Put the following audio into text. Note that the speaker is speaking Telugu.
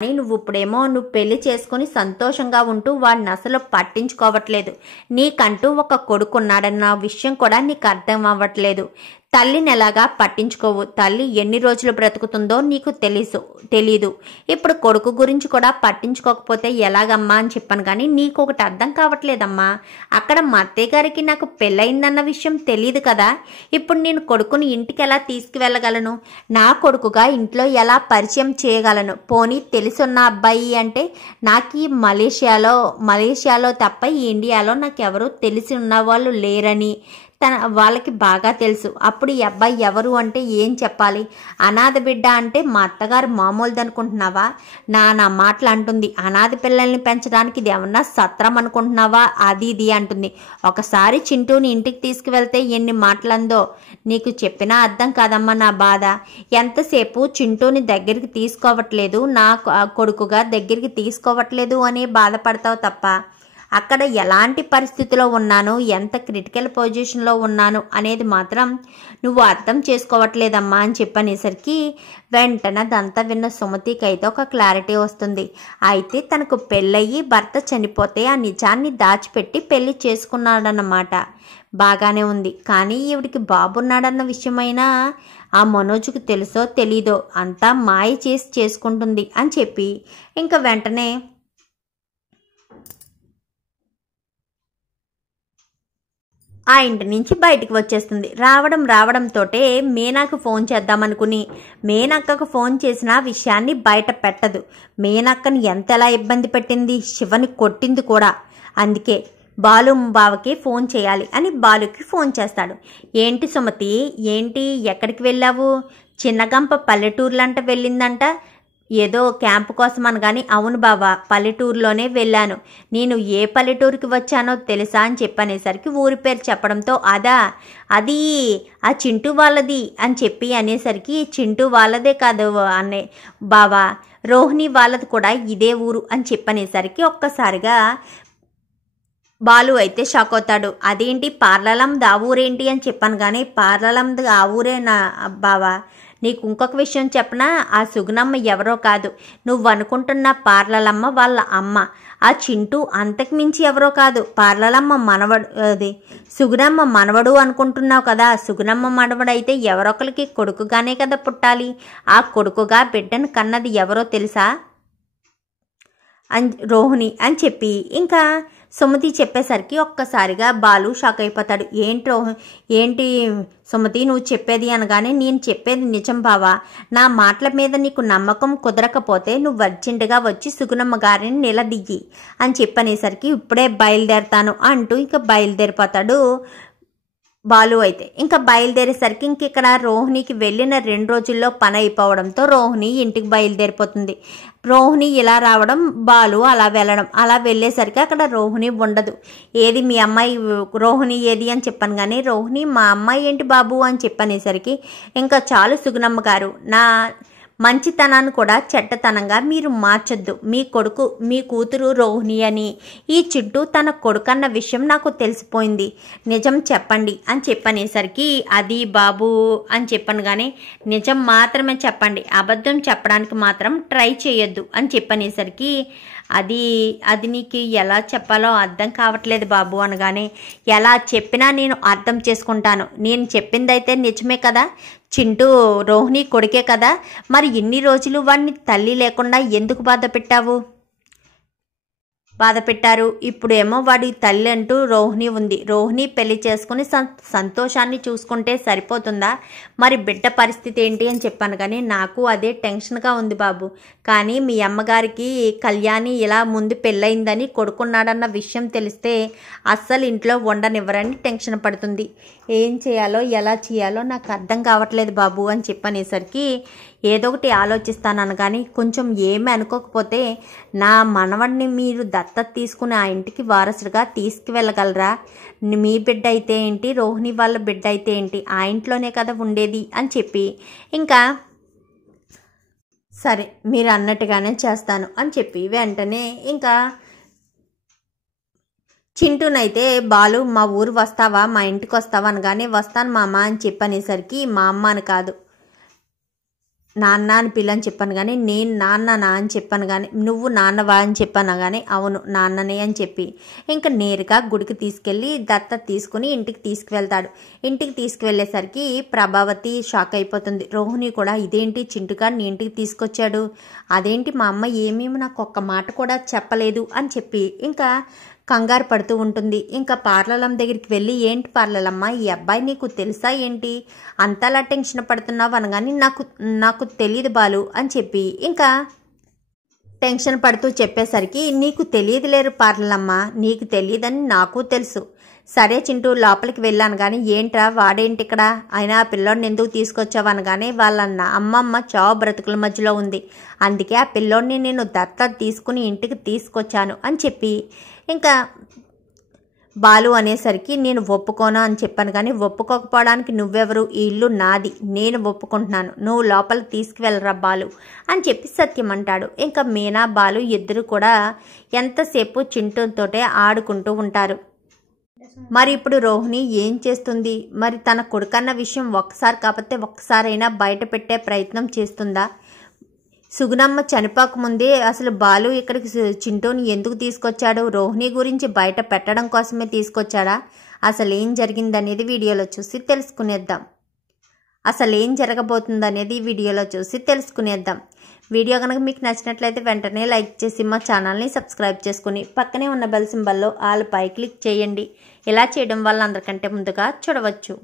కానీ నువ్విప్పుడేమో నువ్వు పెళ్లి చేసుకుని సంతోషంగా ఉంటూ వాడిని అసలు పట్టించుకోవట్లేదు. నీకంటూ ఒక కొడుకున్నాడన్న విషయం కూడా నీకు అర్థం అవ్వట్లేదు. తల్లిని ఎలాగా పట్టించుకోవు. తల్లి ఎన్ని రోజులు బ్రతుకుతుందో నీకు తెలీదు. ఇప్పుడు కొడుకు గురించి కూడా పట్టించుకోకపోతే ఎలాగమ్మా అని చెప్పాను. కానీ నీకు ఒకటి అర్థం కావట్లేదమ్మా. అక్కడ మా అత్తయ్య గారికి నాకు పెళ్ళయిందన్న విషయం తెలియదు కదా. ఇప్పుడు నేను కొడుకుని ఇంటికి ఎలా తీసుకువెళ్ళగలను? నా కొడుకుగా ఇంట్లో ఎలా పరిచయం చేయగలను? పోనీ తెలుసున్న అబ్బాయి అంటే నాకు ఈ మలేషియాలో తప్ప ఈ ఇండియాలో నాకెవరూ తెలిసి ఉన్నవాళ్ళు లేరని వాళ్ళకి బాగా తెలుసు. అప్పుడు ఈ అబ్బాయి ఎవరు అంటే ఏం చెప్పాలి? అనాథ బిడ్డ అంటే మా అత్తగారు మామూలుది అనుకుంటున్నావా? నా మాటలు అంటుంది. అనాథ పిల్లల్ని పెంచడానికి ఇది ఏమన్నా సత్రం అనుకుంటున్నావా? అది ఇది అంటుంది. ఒకసారి చింటూని ఇంటికి తీసుకువెళ్తే ఎన్ని మాటలందో నీకు చెప్పినా అర్థం కాదమ్మా నా బాధ. ఎంతసేపు చింటూని దగ్గరికి తీసుకోవట్లేదు, నా కొడుకుగా దగ్గరికి తీసుకోవట్లేదు అని బాధపడతావు తప్ప అక్కడ ఎలాంటి పరిస్థితిలో ఉన్నాను, ఎంత క్రిటికల్ పొజిషన్లో ఉన్నాను అనేది మాత్రం నువ్వు అర్థం చేసుకోవట్లేదమ్మా అని చెప్పనేసరికి వెంటనే అదంతా విన్న సుమతికి అయితే ఒక క్లారిటీ వస్తుంది. అయితే తనకు పెళ్ళయి భర్త చనిపోతే ఆ నిజాన్ని దాచిపెట్టి పెళ్లి చేసుకున్నాడన్నమాట. బాగానే ఉంది. కానీ ఈవిడికి బాబున్నాడన్న విషయమైనా ఆ మనోజ్కి తెలుసో తెలీదో అంతా మాయ చేసి చేసుకుంటుంది అని చెప్పి ఇంకా వెంటనే ఆ ఇంటి నుంచి బయటికి వచ్చేస్తుంది. రావడంతోటే మీనాకు ఫోన్ చేద్దామనుకుని మీనక్కకు ఫోన్ చేసిన విషయాన్ని బయట పెట్టదు. మీనక్కని ఎంతలా ఇబ్బంది పెట్టింది, శివని కొట్టింది కూడా. అందుకే బాలు బావకి ఫోన్ చేయాలి అని బాలుకి ఫోన్ చేస్తాడు. ఏంటి సుమతి, ఏంటి ఎక్కడికి వెళ్ళావు? చిన్నగంప పల్లెటూర్లంట వెళ్ళిందంట. ఏదో క్యాంపు కోసం అనగాని అవును బావా పల్లెటూరులోనే వెళ్ళాను. నేను ఏ పల్లెటూరుకి వచ్చానో తెలుసా అని చెప్పనేసరికి ఊరి పేరు చెప్పడంతో అది ఆ చింటూ వాళ్ళది అని చెప్పి అనేసరికి చింటూ వాళ్ళదే కాదు అనే బావా, రోహిణి వాళ్ళది కూడా ఇదే ఊరు అని చెప్పనేసరికి ఒక్కసారిగా బాలు అయితే షాక్ అవుతాడు. అదేంటి పార్లలంది ఆ ఊరేంటి అని చెప్పాను. కానీ పార్లలంది ఆ ఊరే నా బావా. నీకు ఇంకొక విషయం చెప్పనా? ఆ సుగుణమ్మ ఎవరో కాదు, నువ్వు అనుకుంటున్న పార్లలమ్మ వాళ్ళ అమ్మ. ఆ చింటూ అంతకు మించి ఎవరో కాదు, పార్లలమ్మ మనవడు. అది సుగుణమ్మ మనవడు అనుకుంటున్నావు కదా. సుగుణమ్మ మనవడైతే ఎవరొకరికి కొడుకుగానే కదా పుట్టాలి. ఆ కొడుకుగా బిడ్డను కన్నది ఎవరో తెలుసా? రోహిణి అని చెప్పి ఇంకా సుమతి చెప్పేసరికి ఒక్కసారిగా బాలు షాక్ అయిపోతాడు. ఏంటి సుమతి నువ్వు చెప్పేది అనగానే నేను చెప్పేది నిజం బావా. నా మాటల మీద నీకు నమ్మకం కుదరకపోతే నువ్వు అర్జెంటుగా వచ్చి సుగుణమ్మ గారిని నిలదీయి అని చెప్పనేసరికి ఇప్పుడే బయలుదేరతాను అంటూ ఇంకా బయలుదేరిపోతాడు బాలు. అయితే ఇంకా బయలుదేరేసరికి ఇంక ఇక్కడ రోహిణికి వెళ్ళిన 2 రోజుల్లో పని అయిపోవడంతో రోహిణి ఇంటికి బయలుదేరిపోతుంది. రోహిణి ఇలా రావడం, బాలు అలా వెళ్ళడం. అలా వెళ్ళేసరికి అక్కడ రోహిణి ఉండదు. ఏది మీ అమ్మాయి రోహిణి ఏది అని చెప్పాను. కానీ రోహిణి మా అమ్మాయి ఏంటి బాబు అని చెప్పనేసరికి ఇంకా చాలు సుగుణమ్మ గారు, నా మంచితనాన్ని కూడా చెడ్డతనంగా మీరు మార్చొద్దు. మీ కూతురు రోహిణి అని ఈ చింటూ తన కొడుకన్న విషయం నాకు తెలిసిపోయింది, నిజం చెప్పండి అని చెప్పనేసరికి అది బాబు అని చెప్పాను. కానీ నిజం మాత్రమే చెప్పండి, అబద్ధం చెప్పడానికి మాత్రం ట్రై చేయొద్దు అని చెప్పనేసరికి అది నీకు ఎలా చెప్పాలో అర్థం కావట్లేదు బాబు అనగానే ఎలా చెప్పినా నేను అర్థం చేసుకుంటాను. నేను చెప్పిందైతే నిజమే కదా, చింటూ రోహిణి కొడుకే కదా. మరి ఇన్ని రోజులు వాడిని తల్లి లేకుండా ఎందుకు బాధ పెట్టారు? ఇప్పుడేమో వాడి తల్లి అంటూ రోహిణి ఉంది. రోహిణి పెళ్లి చేసుకుని సంతోషాన్ని చూసుకుంటే సరిపోతుందా? మరి బిడ్డ పరిస్థితి ఏంటి అని చెప్పాను. కానీ నాకు అదే టెన్షన్గా ఉంది బాబు. కానీ మీ అమ్మగారికి కళ్యాణి ఇలా ముందు పెళ్ళయిందని కొడుకున్నాడన్న విషయం తెలిస్తే అస్సలు ఇంట్లో ఉండనివ్వరని టెన్షన్ పడుతుంది. ఏం చేయాలో ఎలా చేయాలో నాకు అర్థం కావట్లేదు బాబు అని చెప్పనేసరికి ఏదో ఒకటి ఆలోచిస్తాను. కానీ కొంచెం ఏమీ అనుకోకపోతే నా మనవడిని మీరు దత్తత తీసుకుని ఆ ఇంటికి వారసుడిగా తీసుకువెళ్ళగలరా? మీ బిడ్డ అయితే ఏంటి, రోహిణి వాళ్ళ బిడ్డ అయితే ఏంటి, ఆ ఇంట్లోనే కదా ఉండేది అని చెప్పి ఇంకా సరే మీరు అన్నట్టుగానే చేస్తాను అని చెప్పి వెంటనే ఇంకా చింటూనైతే బాలు మా ఊరు వస్తావా, మా ఇంటికి వస్తావా అనగానే వస్తాను మామ అని చెప్పనేసరికి మా అమ్మ అని కాదు, నాన్న అని పిల్లని చెప్పాను కానీ నేను నాన్ననా అని చెప్పాను కానీ నువ్వు నాన్నవా అని చెప్పాను కానీ అవును నాన్ననే అని చెప్పి ఇంకా నేరుగా గుడికి తీసుకెళ్ళి దత్త తీసుకుని ఇంటికి తీసుకువెళ్తాడు. ఇంటికి తీసుకువెళ్ళేసరికి ప్రభావతి షాక్ అయిపోతుంది. రోహిణి కూడా ఇదేంటి చింటుగాడిని ఇంటికి తీసుకొచ్చాడు, అదేంటి మా అమ్మ ఏమేమి నాకు ఒక్క మాట కూడా చెప్పలేదు అని చెప్పి ఇంకా కంగారు పడుతూ ఉంటుంది. ఇంకా పార్లలమ్మ దగ్గరికి వెళ్ళి ఏంటి పార్లలమ్మ ఈ అబ్బాయి నీకు తెలుసా ఏంటి అంతలా టెన్షన్ పడుతున్నావు అనగాని నాకు తెలియదు బాలు అని చెప్పి ఇంకా టెన్షన్ పడుతూ చెప్పేసరికి నీకు తెలియదు లేరు పార్లలమ్మ, నీకు తెలియదని నాకు తెలుసు. సరే చింటూ లోపలికి వెళ్ళాను కానీ ఏంట్రా వాడేంటి ఇక్కడ, అయినా ఆ పిల్లోడిని ఎందుకు తీసుకొచ్చావు అనగానే వాళ్ళ అమ్మమ్మ చావు బ్రతుకుల మధ్యలో ఉంది, అందుకే ఆ పిల్లోడిని నేను దత్త తీసుకుని ఇంటికి తీసుకొచ్చాను అని చెప్పి ఇంకా బాలు అనేసరికి నేను ఒప్పుకోను అని చెప్పాను కానీ ఒప్పుకోకపోవడానికి నువ్వెవరు, ఈ ఇల్లు నాది, నేను ఒప్పుకుంటున్నాను, నువ్వు లోపలికి తీసుకువెళ్ళరా బాలు అని చెప్పి సత్యం అంటాడు. ఇంకా మీనా బాలు ఇద్దరు కూడా ఎంతసేపు చింటూతోటే ఆడుకుంటూ ఉంటారు. మరి ఇప్పుడు రోహిణి ఏం చేస్తుంది, మరి తన కొడుకన్న విషయం ఒక్కసారి కాకపోతే ఒక్కసారైనా బయట పెట్టే ప్రయత్నం చేస్తుందా? సుగుణమ్మ చనిపోకముందే అసలు బాలు ఇక్కడికి చింటూని ఎందుకు తీసుకొచ్చాడు, రోహిణి గురించి బయట పెట్టడం కోసమే తీసుకొచ్చాడా, అసలు ఏం జరిగిందనేది వీడియోలో చూసి తెలుసుకునేద్దాం. అసలు ఏం జరగబోతుందనేది వీడియోలో చూసి తెలుసుకునేద్దాం. వీడియో కనుక మీకు నచ్చినట్లయితే వెంటనే లైక్ చేసి మా ఛానల్ని సబ్స్క్రైబ్ చేసుకుని పక్కనే ఉన్న బెల్ సింబల్లో ఆల్ పై క్లిక్ చేయండి. ఇలా చేయడం వల్ల అందరికంటే ముందుగా చూడవచ్చు.